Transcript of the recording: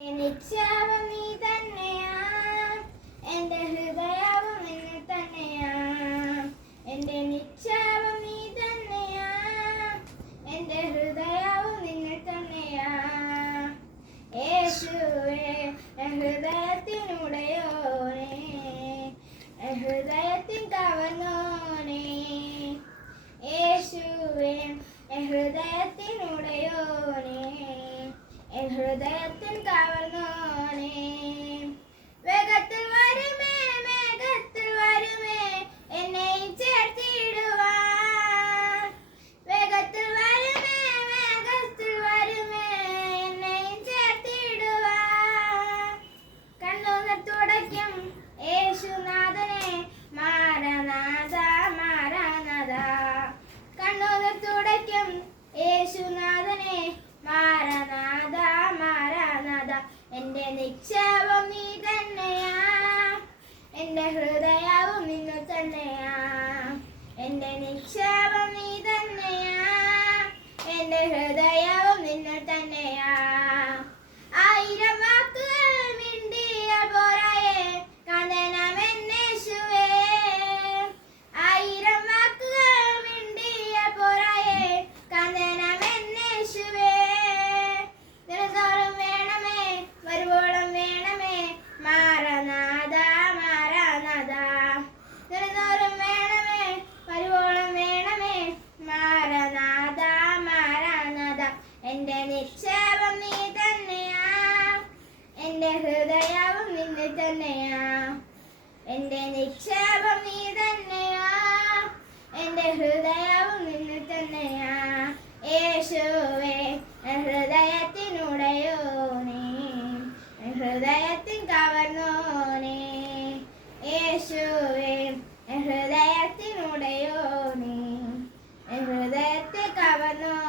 നിശ്ചയവും നീ തന്നെയാ, എൻ്റെ ഹൃദയവും നിന്നിൽ തന്നെയാ. എൻ്റെ നിശ്ചയവും നീ തന്നെയാ, എൻ്റെ ഹൃദയവും നിന്നിൽ തന്നെയാ. യേശുവേ ഹൃദയത്തിനുടയോനേ, ഹൃദയത്തിൻ കവർന്നോനേ. യേശുവേ ഹൃദയത്തിനുടയോനേ, ഹൃദയത്തിൽ കവർന്നോനേ. വേഗത്തിൽ വരുമേ, വേഗത്തിൽ വരുമേ, എന്നെയും ചേർത്തിടുവാൻ. വേഗത്തിൽ വരുമേ, വേഗത്തിൽ വരുമേ, എന്നെയും ചേർത്തിടുവാൻ. കണ്ണുനീർ തുടയ്ക്കും യേശുനാഥനെ, മാരനാഥ മാരനാഥ. കണ്ണുനീർ തുടയ്ക്കും യേശുനാഥനെ, മാരനാഥ മാരനാഥ. എൻ്റെ നിശ്ചയവും നീ തന്നെയാ, എൻ്റെ ഹൃദയവും നിന്നിൽ തന്നെയാ. എൻ്റെ നിശ്ചയവും നീ തന്നെയാ, എൻ്റെ ഹൃദയവും നിന്നിൽ തന്നെയാ. ആയിരം വാക്കുകൾ മിണ്ടിയ പോരായേ, കാന്തനാമെന്നേശുവേ. ആയിരം വാക്കുകൾ മിണ്ടിയ പോരായേ, കാന്തനാമെന്നേശുവേ. ദിനംതോറും വേണമേ, വരുവോളം വേണമേ, മാരനാഥ മാരനാഥ. ദിനംതോറും വേണമേ, വരുവോളം വേണമേ, മാരനാഥ മാരനാഥ. എൻ്റെ നിശ്ചയവും നീ തന്നെയാ, എൻ്റെ ഹൃദയവും നിന്നിൽ തന്നെയാ. എൻ്റെ നിശ്ചയവും നീ തന്നെയാ, എൻ്റെ ഹൃദയവും നിന്നിൽ തന്നെയാ. യേശുവേ ഹൃദയത്തിനുടയോനേ, ഹൃദയത്തിൻ കവർന്നോനേ. യേശുവേ ഹൃദയത്തിനുടയോനേ, ഹൃദയത്തിൽ കവർന്നോനേ.